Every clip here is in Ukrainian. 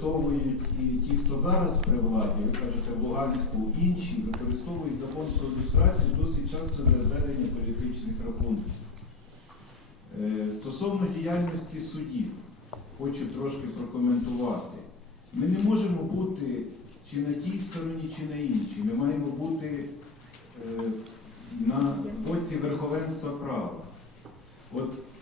використовують і ті, хто зараз при владі, ви кажете, в Луганську, інші використовують закон про люстрацію досить часто для зведення політичних рахунків. Е, Стосовно діяльності судів, хочу трошки прокоментувати. Ми не можемо бути чи на тій стороні, чи на іншій. Ми маємо бути е, на боці верховенства права.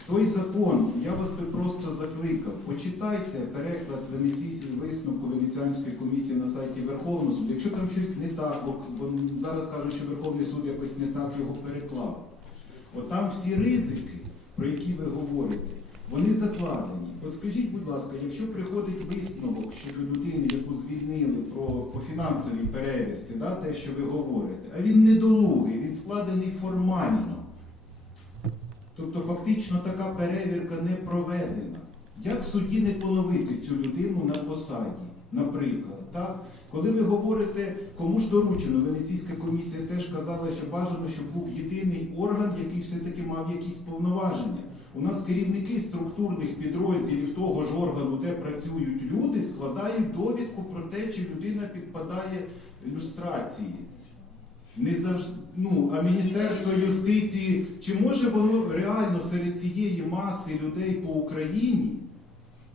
Той закон, я вас би просто закликав, почитайте переклад Венеційської висновку Венеціанської комісії на сайті Верховного суду. Якщо там щось не так, бо зараз кажуть, що Верховний суд якось не так його переклав. От там всі ризики, про які ви говорите, вони закладені. От скажіть, будь ласка, якщо приходить висновок щодо людини, яку звільнили про, по фінансовій перевірці, да, те, що ви говорите, а він недолугий, він складений формально. Тобто фактично така перевірка не проведена. Як судді не поновити цю людину на посаді, наприклад? Так? Коли ви говорите, кому ж доручено, Венеційська комісія теж казала, що бажано, щоб був єдиний орган, який все-таки мав якісь повноваження. У нас керівники структурних підрозділів того ж органу, де працюють люди, складають довідку про те, чи людина підпадає люстрації. Не завжди, ну, а Міністерство юстиції, чи може воно реально серед цієї маси людей по Україні,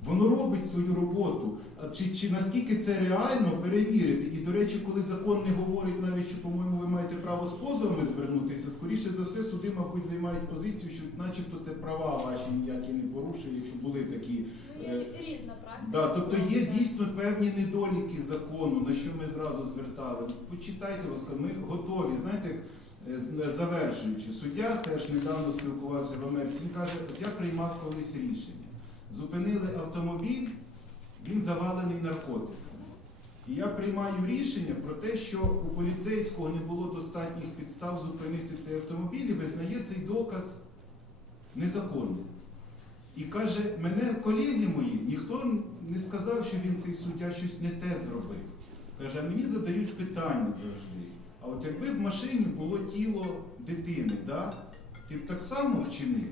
воно робить свою роботу? Чи, чи наскільки це реально перевірити? І, до речі, коли закон не говорить навіть, що, по-моєму, ви маєте право з позовами звернутися, скоріше за все, суди, мабуть, займають позицію, що начебто це права ваші ніякі не порушує, якщо були такі. Ну, е, різна практика. Да, тобто є дійсно певні недоліки закону, на що ми зразу звертали. Почитайте, ласка, ми готові. Знаєте, е, завершуючи, суддя теж недавно спілкувався в Америці. Він каже, от я приймав колись рішення. Зупинили автомобіль, він завалений наркотиками. І я приймаю рішення про те, що у поліцейського не було достатніх підстав зупинити цей автомобіль і визнає цей доказ незаконним. І каже, мене колеги мої, ніхто не сказав, що він цей суддя щось не те зробив. Каже, а мені задають питання завжди. А от якби в машині було тіло дитини, да? ти б так само вчинив?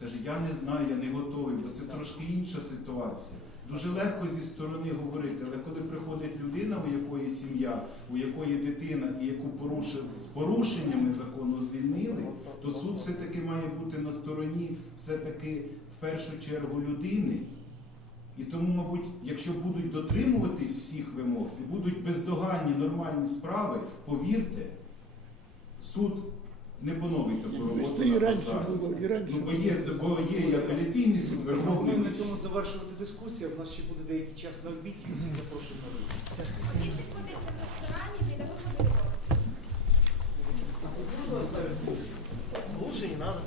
Каже, я не знаю, я не готовий, бо це трошки інша ситуація. Дуже легко зі сторони говорити, але коли приходить людина, у якої сім'я, у якої дитина, і яку порушив, з порушеннями закону звільнили, то суд все-таки має бути на стороні все-таки в першу чергу людини. І тому, мабуть, якщо будуть дотримуватись всіх вимог і будуть бездоганні нормальні справи, повірте, суд не поновить таку роботу. Це і на раніше посаді. було, і раніше Ну, бо є, бо є і апеляційний суд, Верховний. Ми на цьому завершувати дискусію. В нас ще буде деякий час на обід, і всіх запрошуємо на обід. Обід відбудеться в ресторані біля виходу. Лучше не надо.